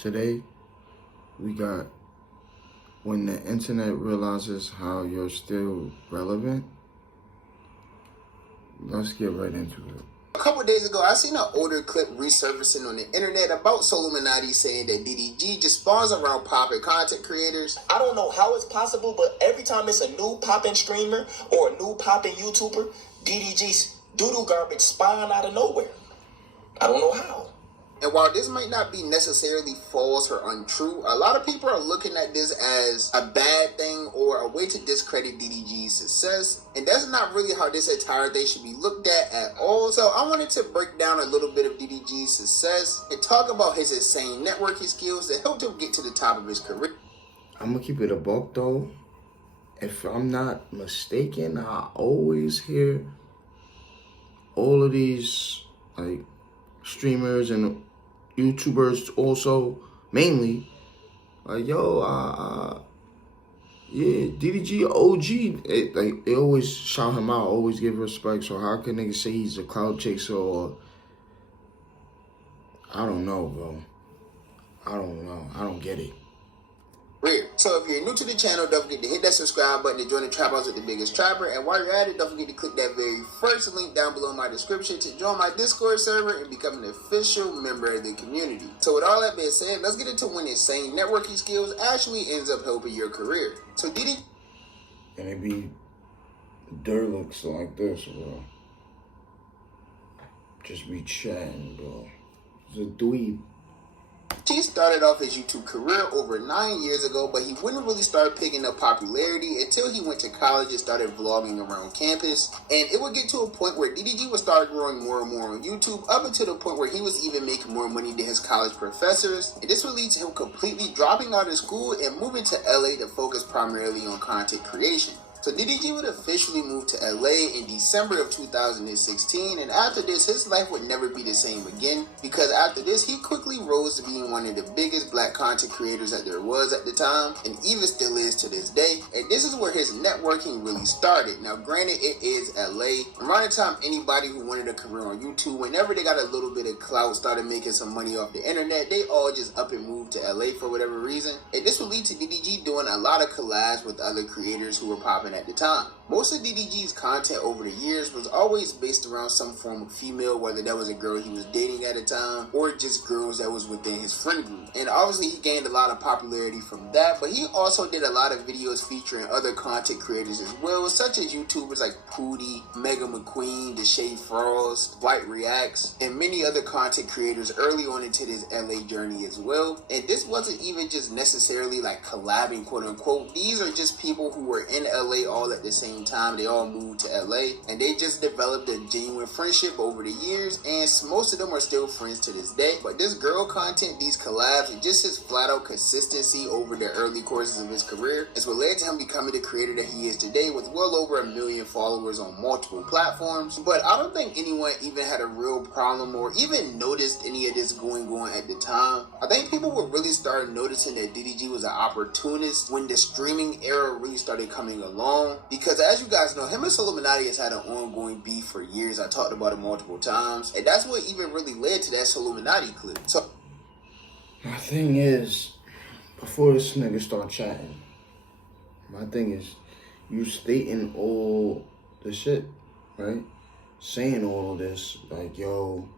Today, we got when the internet realizes how you're still relevant. Let's get right into it. A couple days ago, I seen an older clip resurfacing on the internet about Soluminati saying that DDG just spawns around poppin' content creators. I don't know how it's possible, but every time it's a new poppin' streamer or a new poppin' YouTuber, DDG's doodle garbage spawn out of nowhere. I don't know how. And while this might not be necessarily false or untrue, a lot of people are looking at this as a bad thing or a way to discredit DDG's success. And that's not really how this entire thing should be looked at all. So I wanted to break down a little bit of DDG's success and talk about his insane networking skills that helped him get to the top of his career. I'm gonna keep it a buck though. If I'm not mistaken, I always hear all of these like streamers and YouTubers also, mainly, like, yo, yeah, DDG OG, they always shout him out, always give respect, so how can niggas say he's a cloud chaser or, I don't know, bro. I don't know, I don't get it. So if you're new to the channel, don't forget to hit that subscribe button to join the Trap House with the biggest trapper. And while you're at it, don't forget to click that very first link down below in my description to join my Discord server and become an official member of the community. So with all that being said, let's get into when insane networking skills actually ends up helping your career. So DDG... And it be dirt looks like this, bro. Just be chatting, bro. It's a dweeb. He started off his YouTube career over 9 years ago, but he wouldn't really start picking up popularity until he went to college and started vlogging around campus. And it would get to a point where DDG would start growing more and more on YouTube, up until the point where he was even making more money than his college professors. And this would lead to him completely dropping out of school and moving to LA to focus primarily on content creation. So DDG would officially move to LA in December of 2016, and after this, his life would never be the same again, because after this, he quickly rose to being one of the biggest black content creators that there was at the time, and even still is to this day. And this is where his networking really started. Now granted, it is LA. Around the time anybody who wanted a career on YouTube, whenever they got a little bit of clout, started making some money off the internet, they all just up and moved to LA for whatever reason. And this would lead to DDG doing a lot of collabs with other creators who were popping at the time. Most of DDG's content over the years was always based around some form of female, whether that was a girl he was dating at the time or just girls that was within his friend group. And obviously he gained a lot of popularity from that, but he also did a lot of videos featuring other content creators as well, such as YouTubers like Pootie, Mega McQueen, Deshae Frost, White Reacts, and many other content creators early on into this LA journey as well. And this wasn't even just necessarily like collabing, quote unquote. These are just people who were in LA all at the same time. They all moved to LA and they just developed a genuine friendship over the years, and most of them are still friends to this day. But this girl content, these collabs, and just his flat out consistency over the early courses of his career is what led to him becoming the creator that he is today, with well over 1 million followers on multiple platforms. But I don't think anyone even had a real problem or even noticed any of this going on at the time. I think people would really start noticing that DDG was an opportunist when the streaming era really started coming along, because as you guys know, him and Soluminati has had an ongoing beef for years. I talked about it multiple times, and that's what even really led to that Soluminati clip. So My thing is, before this nigga start chatting, my thing is, you stating all the shit, right? Saying all of this, like, yo,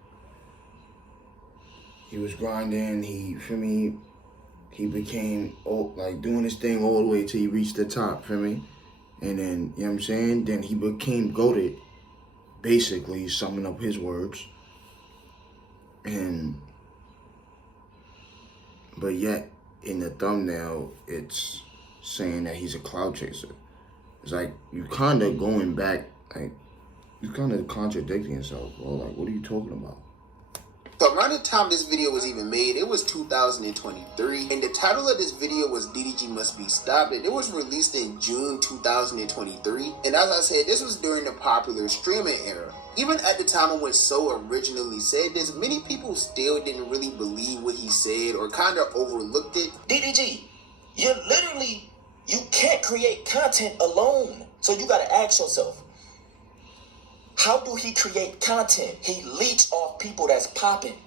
he was grinding, he became, like, doing his thing all the way till he reached the top, feel me? And then, you know what I'm saying? Then he became goated, basically, summing up his words. But yet, in the thumbnail, it's saying that he's a cloud chaser. It's like, you kind of going back, like, you kind of contradicting yourself, bro. Like, what are you talking about? So around the time this video was even made, it was 2023, and the title of this video was DDG Must Be Stopped, and it was released in June 2023. And as I said, this was during the popular streaming era. Even at the time when So originally said this, many people still didn't really believe what he said or kind of overlooked it. DDG, you can't create content alone. So you gotta ask yourself, how do he create content? He leech off people that's popping.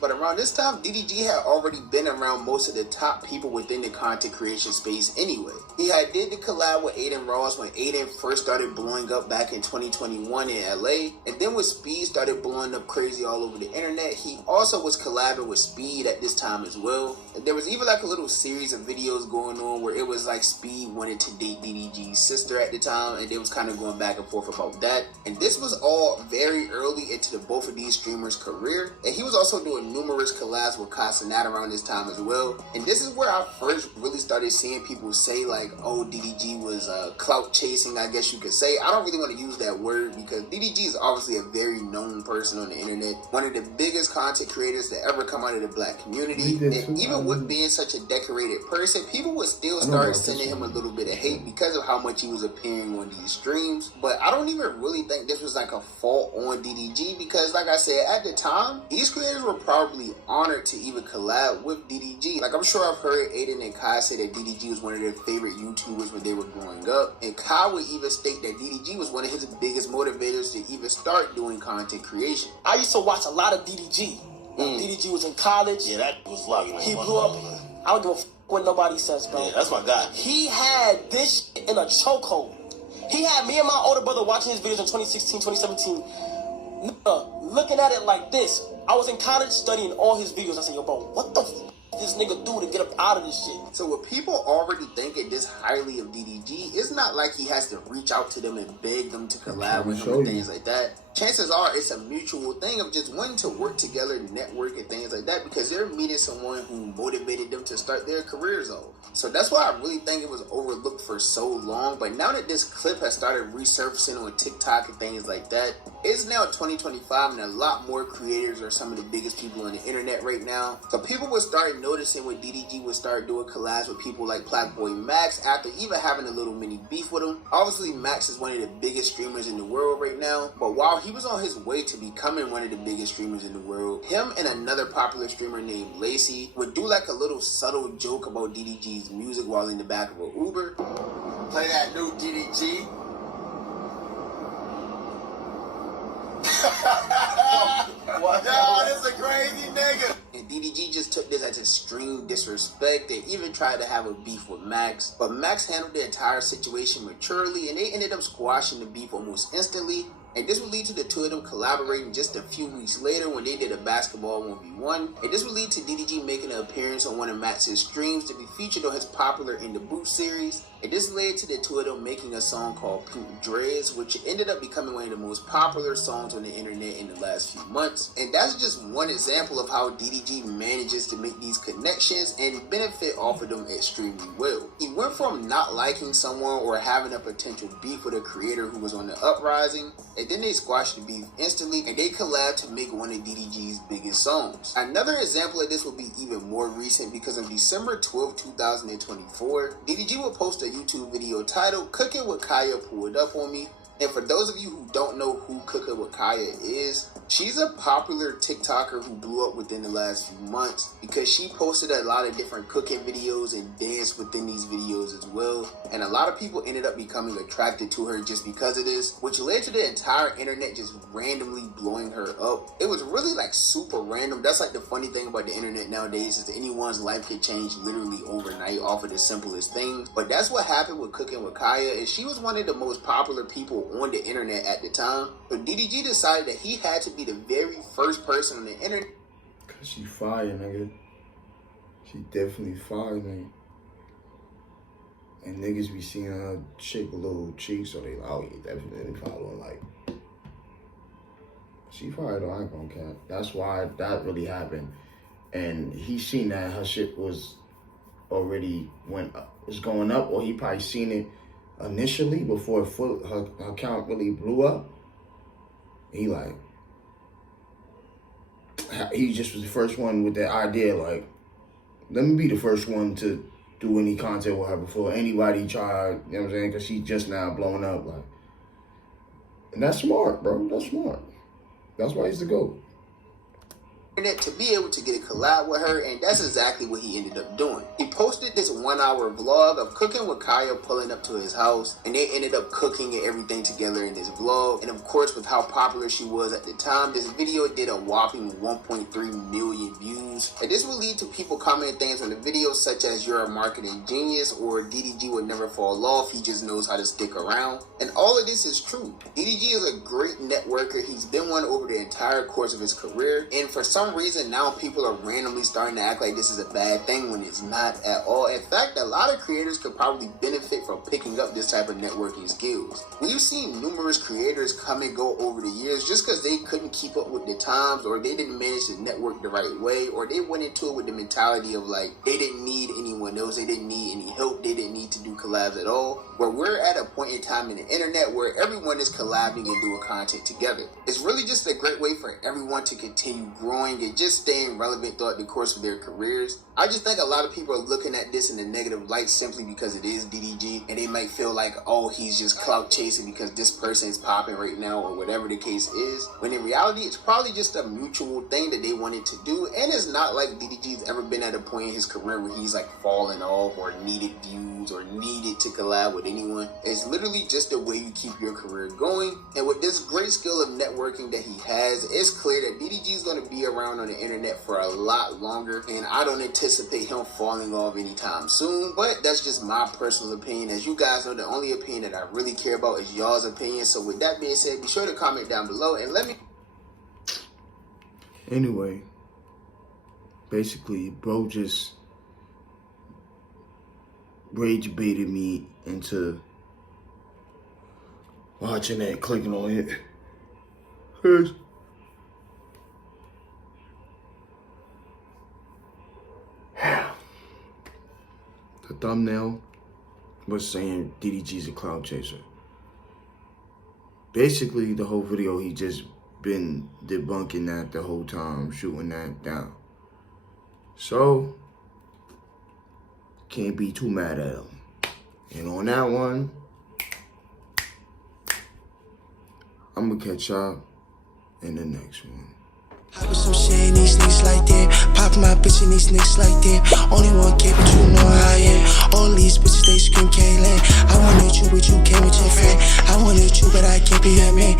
But around this time, DDG had already been around most of the top people within the content creation space anyway. He had did the collab with Aiden Ross when Aiden first started blowing up back in 2021 in LA, and then when Speed started blowing up crazy all over the internet, he also was collabing with Speed at this time as well. And there was even like a little series of videos going on where it was like Speed wanted to date DDG's sister at the time, and they was kind of going back and forth about that. And this was all very early into both of these streamers' career, and he was also doing numerous collabs with Casanat around this time as well. And this is where I first really started seeing people say like, oh, DDG was clout chasing, I guess you could say. I don't really want to use that word because DDG is obviously a very known person on the internet, one of the biggest content creators to ever come out of the black community. And even with being such a decorated person, people would still start sending him a little bit of hate because of how much he was appearing on these streams. But I don't even really think this was like a fault on DDG because, like I said, at the time, these creators were probably honored to even collab with DDG. Like, I'm sure I've heard Aiden and Kai say that DDG was one of their favorite YouTubers when they were growing up, and Kai would even state that DDG was one of his biggest motivators to even start doing content creation. I used to watch a lot of DDG. DDG was in college. Yeah, that was lucky. He blew up. I don't give a f what nobody says, bro. Yeah, that's my guy. He had this shit in a chokehold. He had me and my older brother watching his videos in 2016, 2017, looking at it like this. I was in college studying all his videos. I said, yo, bro, what the f this nigga do to get up out of this shit? So with people already thinking this highly of DDG, it's not like he has to reach out to them and beg them to collab with him and things like that. Chances are it's a mutual thing of just wanting to work together, network and things like that, because they're meeting someone who motivated them to start their careers off. So that's why I really think it was overlooked for so long. But now that this clip has started resurfacing on TikTok and things like that, it's now 2025 and a lot more creators are some of the biggest people on the internet right now. So people would start noticing when DDG would start doing collabs with people like Blackboy Max after even having a little mini beef with him. Obviously, Max is one of the biggest streamers in the world right now, but while he was on his way to becoming one of the biggest streamers in the world, him and another popular streamer named Lacey would do like a little subtle joke about DDG's music while in the back of an Uber. Play that new DDG. What? Yo, this a crazy nigga. And DDG just took this as extreme disrespect. They even tried to have a beef with Max, but Max handled the entire situation maturely, and they ended up squashing the beef almost instantly. And this would lead to the two of them collaborating just a few weeks later when they did a basketball 1v1. And this would lead to DDG making an appearance on one of Max's streams to be featured on his popular In the Booth series. And this led to the two of them making a song called Pink Dreads, which ended up becoming one of the most popular songs on the internet in the last few months. And that's just one example of how DDG manages to make these connections and benefit off of them extremely well. He went from not liking someone or having a potential beef with a creator who was on the uprising, and then they squashed the beef instantly and they collabed to make one of DDG's biggest songs. Another example of this would be even more recent because on December 12, 2024, DDG would post a YouTube video titled Cooking with Kaya Pulled Up On Me. And for those of you who don't know who Cooking with Kaya is, she's a popular TikToker who blew up within the last few months because she posted a lot of different cooking videos and danced within these videos as well. And a lot of people ended up becoming attracted to her just because of this, which led to the entire internet just randomly blowing her up. It was really like super random. That's like the funny thing about the internet nowadays is that anyone's life could change literally overnight off of the simplest things. But that's what happened with Cooking with Kaya, and she was one of the most popular people on the internet at the time. So DDG decided that he had to be the very first person on the internet. Cause she fire, nigga. She definitely fire, nigga. And niggas be seeing her shake a little cheek, so they like, oh yeah, definitely following. Like, she fire though, I ain't gonna cap. That's why that really happened. And he seen that her shit was already was going up, or he probably seen it initially before her account really blew up. He like, he just was the first one with that idea, like, let me be the first one to do any content with her before anybody tried, you know what I'm saying? Because she just now blowing up, like. And that's smart, bro. That's smart. That's why he's the GOAT. internet to be able to get a collab with her, and that's exactly what he ended up doing. He posted this 1-hour vlog of cooking with Kaya pulling up to his house, and they ended up cooking and everything together in this vlog. And of course, with how popular she was at the time, this video did a whopping 1.3 million views. And this will lead to people commenting things on the video such as "you're a marketing genius" or "DDG would never fall off, he just knows how to stick around." And all of this is true. DDG is a great networker. He's been one over the entire course of his career, and for some reason now people are randomly starting to act like this is a bad thing when it's not at all. In fact, a lot of creators could probably benefit from picking up this type of networking skills. We've seen numerous creators come and go over the years just because they couldn't keep up with the times, or they didn't manage to network the right way, or they went into it with the mentality of like they didn't need anyone else, they didn't need any help, they didn't need to do collabs at all. Where we're at a point in time in the internet where everyone is collabing and doing content together. It's really just a great way for everyone to continue growing and just staying relevant throughout the course of their careers. I just think a lot of people are looking at this in a negative light simply because it is DDG, and they might feel like, oh, he's just clout chasing because this person is popping right now, or whatever the case is. When in reality, it's probably just a mutual thing that they wanted to do, and it's not like DDG's ever been at a point in his career where he's like falling off or needed views or needed to collab with anyone. It's literally just the way you keep your career going. And with this great skill of networking that he has, it's clear that DDG is going to be around on the internet for a lot longer, and I don't anticipate him falling off anytime soon. But that's just my personal opinion. As you guys know, the only opinion that I really care about is y'all's opinion. So with that being said, be sure to comment down below and let me... Anyway, basically, bro just rage baited me into watching that, clicking on it. Here's the thumbnail was saying DDG's a cloud chaser. Basically, the whole video, he just been debunking that the whole time, shooting that down. So, can't be too mad at him. And on that one, I'm gonna catch y'all in the next one. I was some shit in these niggas like that. Pop my bitch in these niggas like that. Only one K, but you know how I am. All these bitches, they scream K-Land. I wanted you, but you came with your friend. I wanted you, but I can't be your man.